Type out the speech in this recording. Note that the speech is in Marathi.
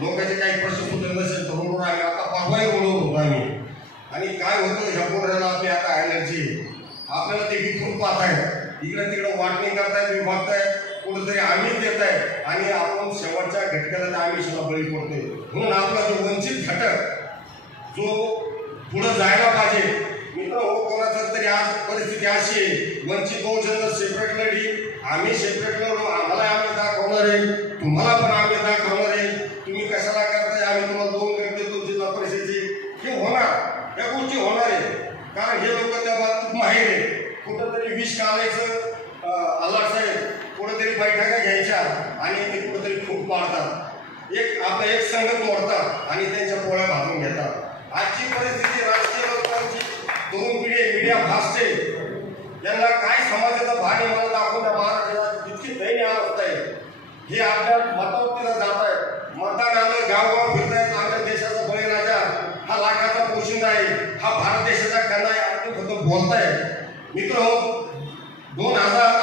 लोकांचे काही प्रश्न सुटले नसेल तर रोडवर आले. आता परवाही रोडवर होतो आम्ही. आणि काय होतं ह्या पोराला आपली आता एनर्जी आपल्याला ते विकून पाहत आहेत, इकडे तिकडे वाटणी करतायत, विभागतायत, कुठेतरी आम्हीच देत आहे आणि आपण शेवटच्या घटकाला त्या आमिषाला बळी पडतोय. म्हणून आपला जो वंचित घटक जो पुढे जायला पाहिजे मित्र हो, कोणाचं तरी आज परिस्थिती अशी आहे वंचित बहुजन सेपरेट लढी, आम्ही सेपरेट लढू, आम्हाला आम्ही दाखवणार आहे, तुम्हाला पण आम्ही दाखवणार आहे. तुम्ही कशाला करताय, आम्ही तुम्हाला 2 गट देतो जिल्हा परिषदेची. हे होणार, या गोष्टी होणार आहे. कारण हे लोक त्या बाबतीत माहीर आहे. कुठंतरी विष घालायचं अल्लाह साहेब, कुठेतरी बैठका घ्यायच्या आणि ते कुठेतरी फूट पाडतात, आपला एक संगत मोडतात आणि त्यांच्या पोळ्या भाजून घेतात. आजची परिस्थिती राजकीय लोकांची तरुण पिढी मीडिया भासते, त्यांना काय समाजाचं भान आहे मला दाखवून द्या. महाराष्ट्रात इतकी दैन्य अवस्था आहे. हे आपल्या मतावरतीला जात आहेत, मतदान आलं गावगाव फिरत आहेत. आमच्या देशाचा बळीराजा हा लाखाचा पोशिंदा आहे, हा भारत देशाचा कणा आहे. आपण फक्त बोलताय मित्र हो. 2000